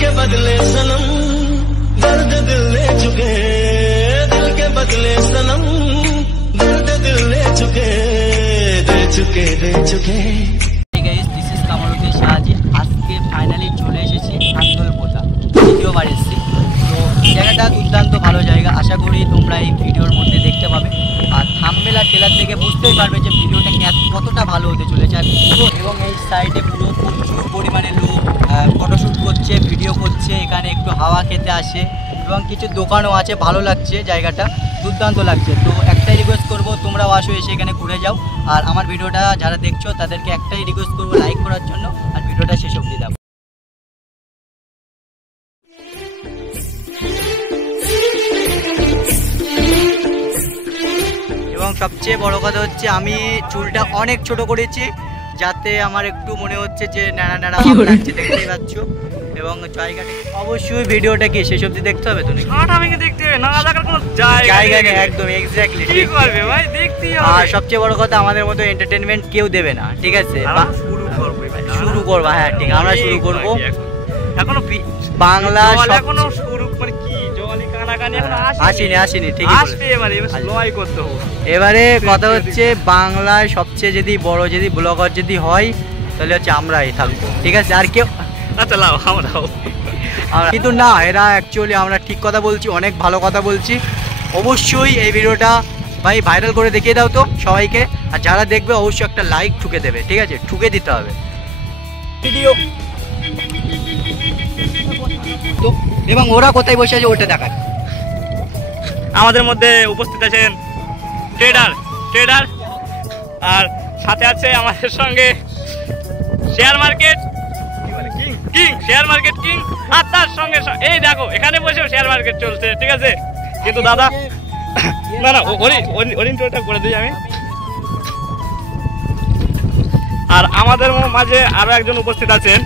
के बदले सनम दर्द दिल ले चुके, दिल के बदले सनम दर्द दिल ले चुके, दे चुके दे चुके। This is Kamaluddin Shahji. আজকে ফাইনালি চলে এসেছি আন্দোলপোতা, দ্বিতীয়বার এসেছি। তো জায়গাটা দুর্দান্ত ভালো জায়গা, আশা করি তোমরা এই ভিডিওর মধ্যে দেখতে পাবে। আর থাম্বনেল আর ট্রেলার থেকে বুঝতেই পারবে যে ভিডিওটা কতটা ভালো হতে চলেছে। আর পুরো এবং এই সাইডে পুরো প্রচুর পরিমাণে লোক ফটোশ্যুট করছে, ভিডিও করছে, এখানে একটু হাওয়া খেতে আসে এবং কিছু দোকানও আছে। ভালো লাগছে, জায়গাটা দুর্দান্ত লাগছে। তো একটাই রিকোয়েস্ট করবো, তোমরাও আসো, এসে এখানে ঘুরে যাও। আর আমার ভিডিওটা যারা দেখছো তাদেরকে একটাই রিকোয়েস্ট করবো লাইক করার জন্য, আর ভিডিওটা শেষ অবধি দাও। এবং সবচেয়ে বড় কথা হচ্ছে আমি চুলটা অনেক ছোট করেছি, যাতে আমার একটু মনে হচ্ছে যে ন্যাড়া ন্যাড়া লাগছে, দেখতেই পাচ্ছ। এবং জায়গাটা অবশ্যই ভিডিওটা কি শেষ অবধি দেখতে হবে। তো দেখতে হবে না, কোনো জায়গা নেই, একদম এক্স্যাক্টলি ঠিক করবে ভাই, দেখতেই হবে। আর সবচেয়ে বড় কথা, আমাদের মতো এন্টারটেইনমেন্ট কেউ দেবে না, ঠিক আছে? শুরু করব, হ্যাঁ ঠিক, আমরা শুরু করব। এখনো বাংলা এখনো শুরু মানে কি জলি কানাকানি এখনো আসেনি, ঠিক আছে? এবারে কথা হচ্ছে বাংলায় সবচেয়ে যদি বড় যদি ব্লগার যদি হয় তাহলে হচ্ছে আমরাই থাকবো, ঠিক আছে? আর কেউ কিন্তু না, এরা অ্যাকচুয়ালি আমরা ঠিক কথা বলছি, অনেক ভালো কথা বলছি। অবশ্যই এই ভিডিওটা ভাই ভাইরাল করে দেখিয়ে দাও তো সবাইকে। আর যারা দেখবে অবশ্যই একটা লাইক ঠুকে দেবে, ঠিক আছে? ঠুকে দিতে হবে ভিডিও। এবং ওরা কোথায় বসে আছে ওটা দেখায়। আমাদের মধ্যে উপস্থিত আছেন ট্রেডার, আর সাথে আছে আমাদের সঙ্গে শেয়ার মার্কেট কিং, আর তার সঙ্গে এই দেখো এখানে বসেও শেয়ার মার্কেট চলছে, ঠিক আছে? কিন্তু দাদা না ওটা করে দিই আমি। আর আমাদের মাঝে আরো একজন উপস্থিত আছেন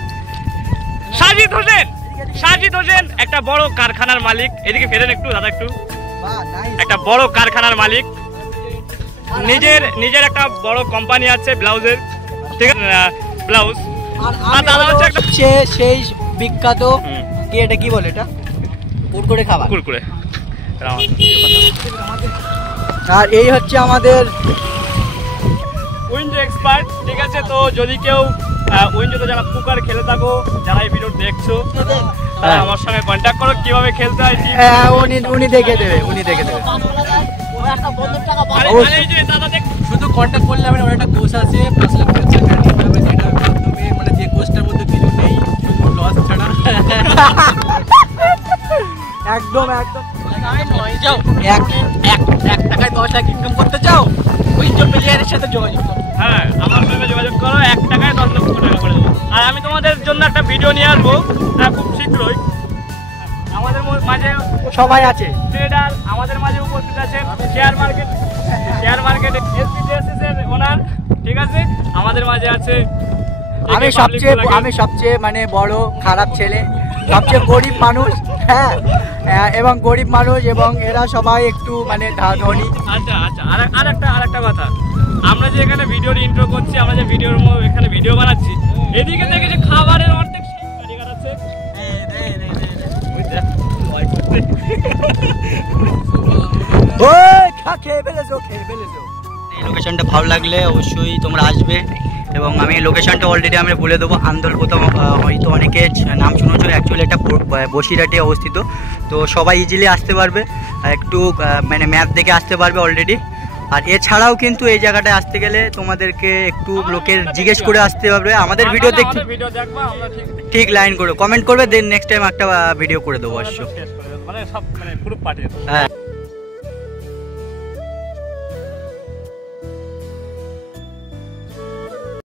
সাজিদ হোসেন, একটা বড় কারখানার মালিক। এদিকে ফেরেন একটু দাদা, একটু একটা বড় কারখানার মালিক, নিজের একটা বড় কোম্পানি আছে ব্লাউজের, ঠিক আছে? ব্লাউজ। আর দাদা হচ্ছে একটা সেই বিখ্যাত কি, এটা কি বলে, এটা কুরকুরে খাবার, কুরকুরে। আর এই হচ্ছে আমাদের উইন্ডো এক্সপার্ট, ঠিক আছে? তো যদি কেউ উইন্ডোতে যারা কুকার খেলে থাকো, যারা এই ভিডিও দেখছো, তারা আমার সঙ্গে কন্ট্যাক্ট করো, কিভাবে খেলতে হয়। উনি দেখে দেবে। শুধু কন্ট্যাক্ট করলে হবে না, একটা কোর্স আছে 5 লাখ টাকা মানে যে কোর্সটার মধ্যে কিছু নেই, শুধু লস ছাড়া। একদম যাও, এক টাকায় 10 লাখ ইনকাম করতে চাও, উইন্ডো প্লেয়ারের সাথে যোগাযোগ করো। হ্যাঁ, আমার সঙ্গে যোগাযোগ করো, 1 টাকায় 10 লক্ষ টাকা করে দেবো। আর আমি তোমাদের জন্য একটা ভিডিও নিয়ে আসবো খুব শীঘ্রই। আমাদের মাঝে সবাই আছে, ট্রেডার আমাদের মাঝে উপস্থিত আছেন, শেয়ার মার্কেটে SPJSS এর ওনার, ঠিক আছে? আমাদের মাঝে আছে আমি সবচেয়ে মানে বড় খারাপ ছেলে, সবচেয়ে গরিব মানুষ, হ্যাঁ, এবং গরিব মানুষ, এবং এরা সবাই একটু মানে ধনী। আচ্ছা আর একটা কথা, আমরা যে এখানে ভিডিওর ইন্ট্রো করছি, আমরা যে এখানে ভিডিও বানাচ্ছি, এদিকে দেখে যে খাবারের অর্ধেক কারিগর আছে। এই লোকেশনটা ভালো লাগলে অবশ্যই তোমরা আসবে। এবং আমি লোকেশনটা অলরেডি আমি বলে দেবো, আন্দোলপোতা, হয়তো অনেকে নাম শুনেছো, অ্যাকচুয়ালি এটা বসিরহাটে অবস্থিত। তো সবাই ইজিলি আসতে পারবে, একটু মানে ম্যাপ দেখে আসতে পারবে অলরেডি। আর এছাড়াও কিন্তু এই জায়গাটায় আসতে গেলে তোমাদেরকে একটু লোকের জিজ্ঞেস করে আসতে পারবে। আমাদের ভিডিও দেখতে ঠিক লাইন করে কমেন্ট করবে, দেন নেক্সট টাইম একটা ভিডিও করে দেবো অবশ্য। হ্যাঁ।